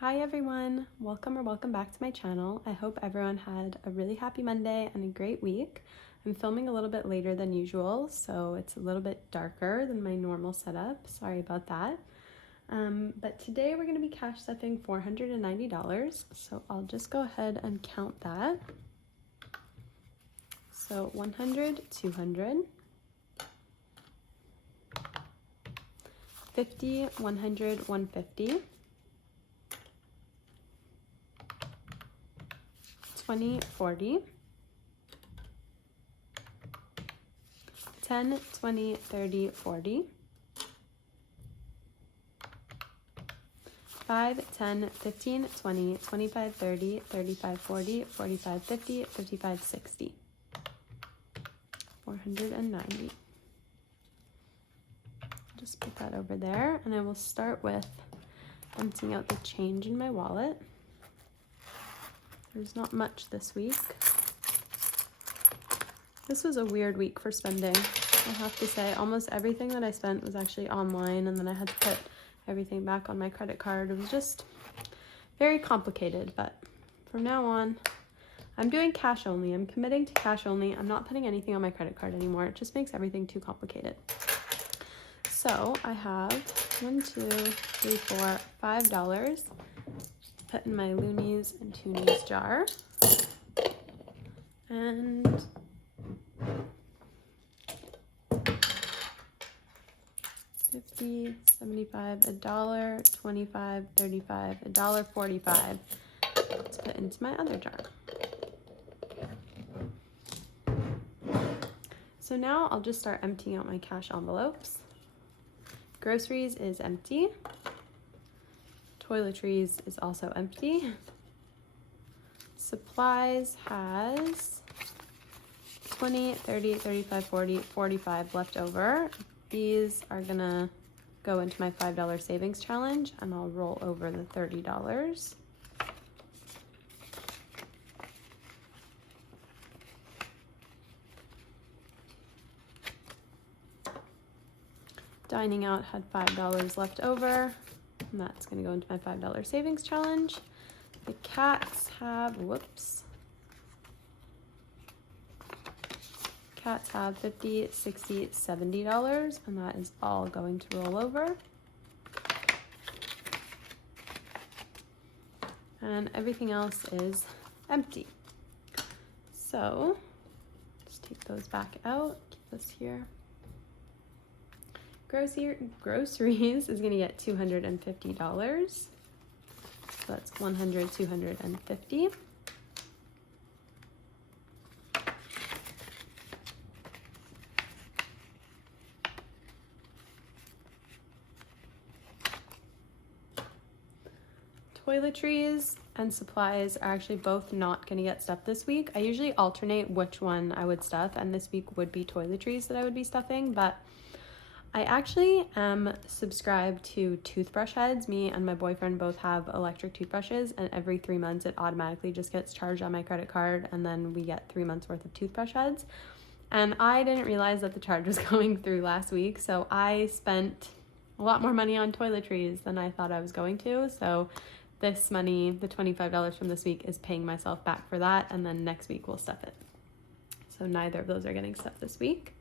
Hi everyone, welcome back to my channel. I hope everyone had a really happy Monday and a great week. I'm filming a little bit later than usual, so it's a little bit darker than my normal setup. Sorry about that. But today we're going to be cash stuffing $490, so I'll just go ahead and count that. So 100, 200, 50, 100, 150, 20, 40, 10, 20, 30, 40, 5, 10, 15, 20, 25, 30, 35, 40, 45, 50, 55, 60, 490. Just put that over there, and I will start with emptying out the change in my wallet. There's not much this week. This was a weird week for spending, I have to say. Almost everything that I spent was actually online, and then I had to put everything back on my credit card. It was just very complicated, but from now on, I'm doing cash only. I'm committing to cash only. I'm not putting anything on my credit card anymore. It just makes everything too complicated. So I have $1, $2, $3, $4, $5 put in my loonies and toonies jar. And $50, $75, $1, $25, $35, $1.45 to put into my other jar. So now I'll just start emptying out my cash envelopes. Groceries is empty. Toiletries is also empty. Supplies has 20, 30, 35, 40, 45 left over. These are gonna go into my $5 savings challenge, and I'll roll over the $30. Dining out had $5 left over, and that's gonna go into my $5 savings challenge. The cats have, Cats have $50, $60, $70, and that is all going to roll over. And everything else is empty. So, just take those back out, keep this here. Groceries is gonna get $250. So that's 100, 250. Toiletries and supplies are actually both not going to get stuffed this week. I usually alternate which one I would stuff, and this week would be toiletries that I would be stuffing, but I actually am subscribed to toothbrush heads. Me and my boyfriend both have electric toothbrushes, and every 3 months it automatically just gets charged on my credit card, and then we get 3 months worth of toothbrush heads. And I didn't realize that the charge was going through last week, so I spent a lot more money on toiletries than I thought I was going to. So this money, the $25 from this week, is paying myself back for that, and then next week we'll stuff it. So neither of those are getting stuffed this week.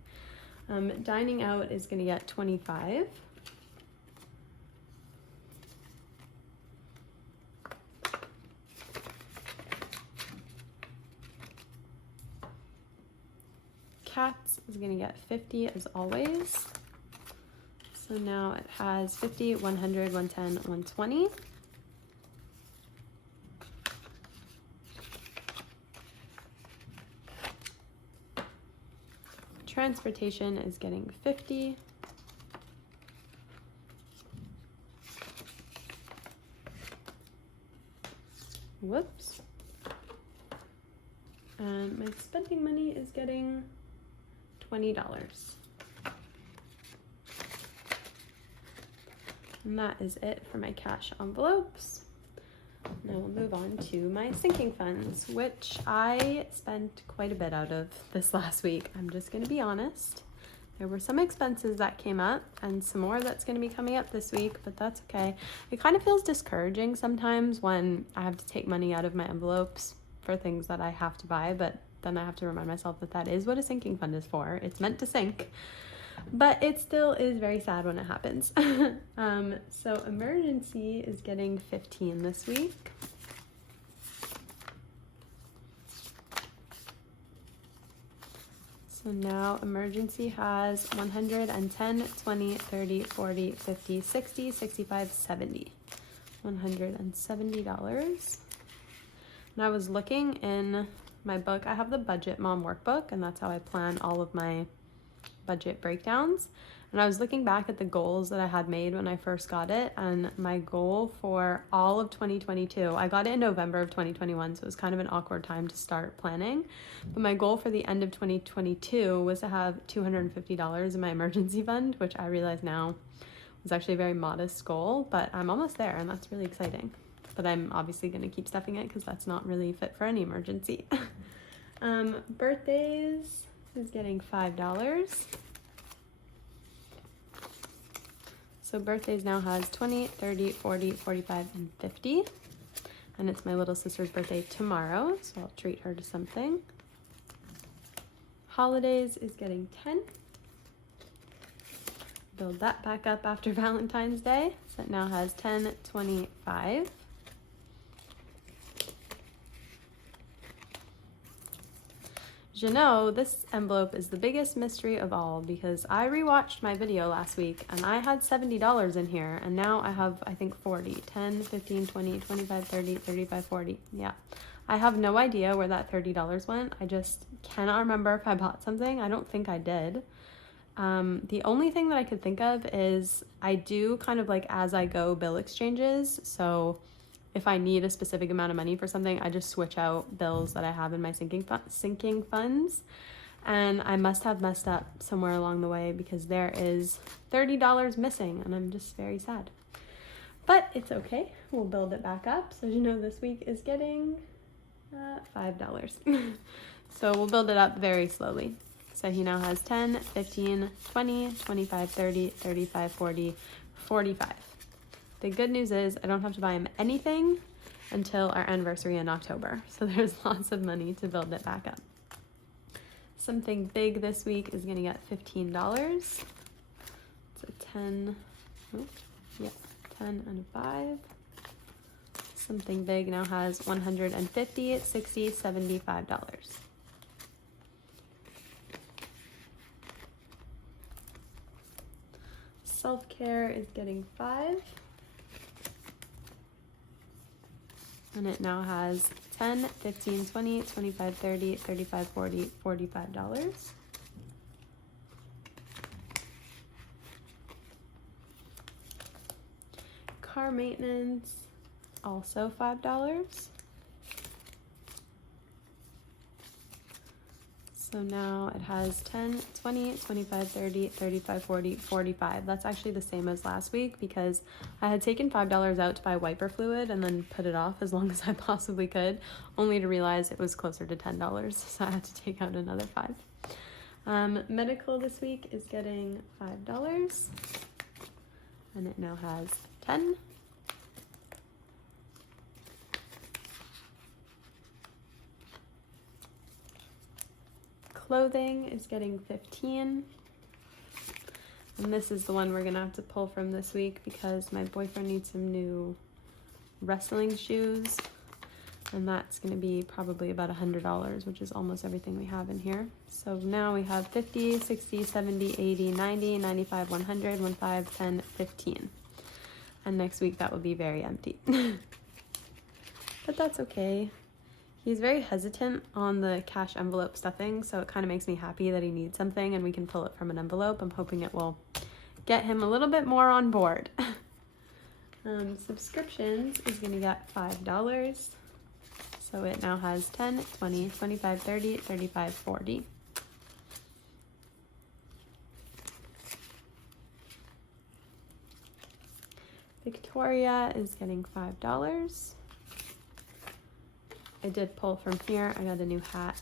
Dining out is going to get $25. Cats is going to get $50 as always. So now it has $50, $100, $110, $120. Transportation is getting $50. Whoops. And my spending money is getting $20. And that is it for my cash envelopes. Now we'll move on to my sinking funds, which I spent quite a bit out of this last week. I'm just going to be honest. There were some expenses that came up and some more that's going to be coming up this week, but that's okay. It kind of feels discouraging sometimes when I have to take money out of my envelopes for things that I have to buy, but then I have to remind myself that that is what a sinking fund is for. It's meant to sink, but it still is very sad when it happens. So emergency is getting 15 this week. So now emergency has 110, 20, 30, 40, 50, 60, 65, 70. $170. And I was looking in my book. I have the Budget Mom workbook, and that's how I plan all of my budget breakdowns. And I was looking back at the goals that I had made when I first got it, and my goal for all of 2022, I got it in November of 2021, so it was kind of an awkward time to start planning. But my goal for the end of 2022 was to have $250 in my emergency fund, which I realize now was actually a very modest goal, but I'm almost there, and that's really exciting. But I'm obviously going to keep stuffing it because that's not really fit for any emergency. Birthdays is getting $5. So birthdays now has 20, 30, 40, 45, and 50. And it's my little sister's birthday tomorrow, so I'll treat her to something. Holidays is getting 10. Build that back up after Valentine's Day. So it now has 10, 25. You know, this envelope is the biggest mystery of all because I rewatched my video last week and I had $70 in here, and now I have, I think, 40, 10, 15, 20, 25, 30, 35, 40. Yeah. I have no idea where that $30 went. I just cannot remember if I bought something. I don't think I did. The only thing that I could think of is I do kind of like as I go bill exchanges. So if I need a specific amount of money for something, I just switch out bills that I have in my sinking funds. And I must have messed up somewhere along the way because there is $30 missing, and I'm just very sad. But it's okay. We'll build it back up. So you know this week is getting $5. So we'll build it up very slowly. So he now has 10, 15, 20, 25, 30, 35, 40, 45. The good news is I don't have to buy him anything until our anniversary in October. So there's lots of money to build it back up. Something big this week is going to get $15. It's a 10, 10 and a 5. Something big now has 150, 60, $75. Self-care is getting 5. And it now has 10, 15, 20, 25, 30, 35, 40, $45. Car maintenance, also $5. So now it has 10, 20, 25, 30, 35, 40, 45. That's actually the same as last week because I had taken $5 out to buy wiper fluid and then put it off as long as I possibly could, only to realize it was closer to $10. So I had to take out another 5. Medical this week is getting $5. And it now has 10. Clothing is getting 15. And this is the one we're gonna have to pull from this week because my boyfriend needs some new wrestling shoes, and that's gonna be probably about $100, which is almost everything we have in here. So now we have 50, 60, 70, 80, 90, 95, 100, 15, 10, 15. And next week that will be very empty. But that's okay. He's very hesitant on the cash envelope stuffing, so it kind of makes me happy that he needs something and we can pull it from an envelope. I'm hoping it will get him a little bit more on board. Subscriptions is going to get $5. So it now has 10, 20, 25, 30, 35, 40. Victoria is getting $5. I did pull from here. I got a new hat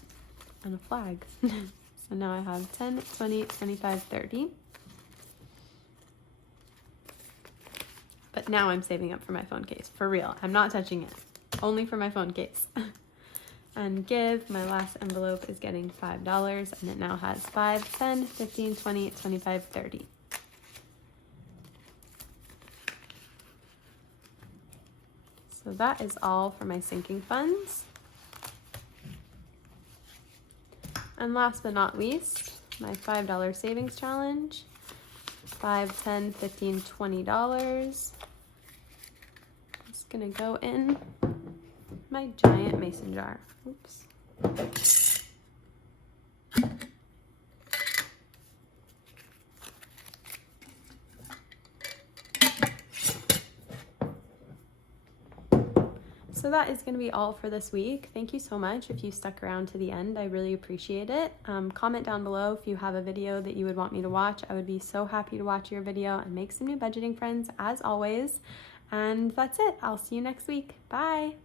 and a flag. So So now I have 10, 20, 25, 30. But now I'm saving up for my phone case, for real. I'm not touching it, only for my phone case. And give, my last envelope is getting $5, and it now has 5, 10, 15, 20, 25, 30. So that is all for my sinking funds. And last but not least, my $5 savings challenge. 5, 10, 15, $20. It's gonna go in my giant mason jar. Oops. So that is going to be all for this week. Thank you so much if you stuck around to the end. I really appreciate it. Comment down below if you have a video that you would want me to watch. I would be so happy to watch your video and make some new budgeting friends as always. And that's it. I'll see you next week. Bye.